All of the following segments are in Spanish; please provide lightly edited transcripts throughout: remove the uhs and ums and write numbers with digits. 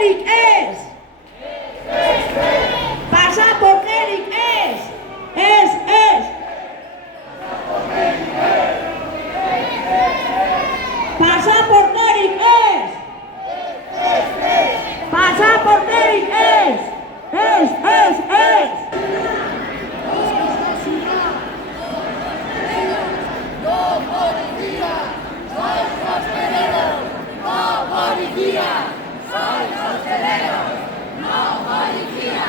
Eric es. Pasaporte Eric es. Pasaporte Eric es. Pasaporte Eric es. ¡No policía! ¡Sois hosteleros! ¡No policía! ¡Sois hosteleros! ¡No policía!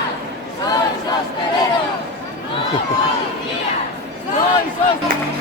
¡Sois hosteleros! ¡No policía! ¡Sois hosteleros!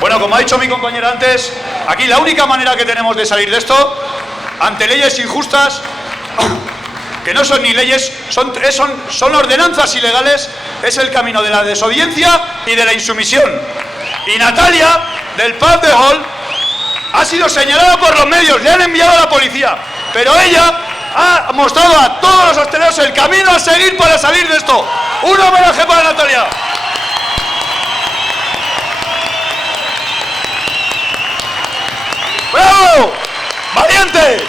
Bueno, como ha dicho mi compañera antes, aquí la única manera que tenemos de salir de esto, ante leyes injustas, que no son ni leyes, son ordenanzas ilegales, es el camino de la desobediencia y de la insumisión. Y Natalia, del pub de Hall, ha sido señalada por los medios, le han enviado a la policía, pero ella ha mostrado a todos los hosteleros el camino a seguir para salir de esto. ¡Un homenaje para Natalia! ¡Bravo! ¡Valiente!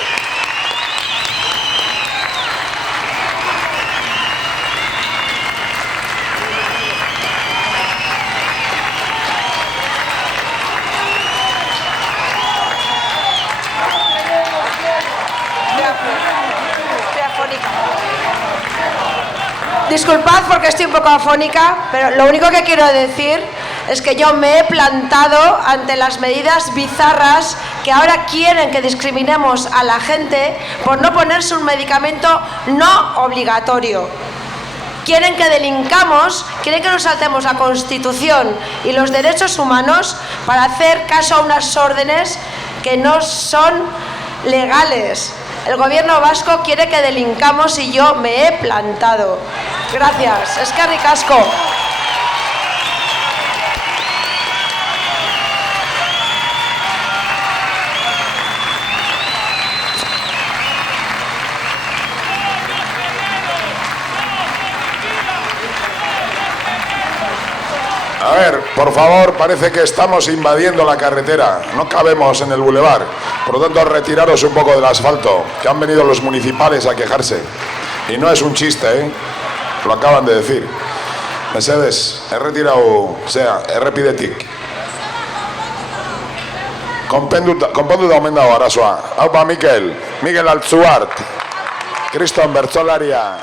Disculpad porque estoy un poco afónica, pero lo único que quiero decir es que yo me he plantado ante las medidas bizarras que ahora quieren que discriminemos a la gente por no ponerse un medicamento no obligatorio. Quieren que delincamos, quieren que nos saltemos la Constitución y los derechos humanos para hacer caso a unas órdenes que no son legales. El gobierno vasco quiere que delincamos y yo me he plantado. Gracias. Eskerrik asko. A ver, por favor, parece que estamos invadiendo la carretera. No cabemos en el bulevar. Por lo tanto, retiraros un poco del asfalto, que han venido los municipales a quejarse. Y no es un chiste, ¿eh? Lo acaban de decir. Mesedes, errepidetik. Konpondu da omen dago arazoa. Haupa, Mikel Altzuart. Kriston bertsolaria.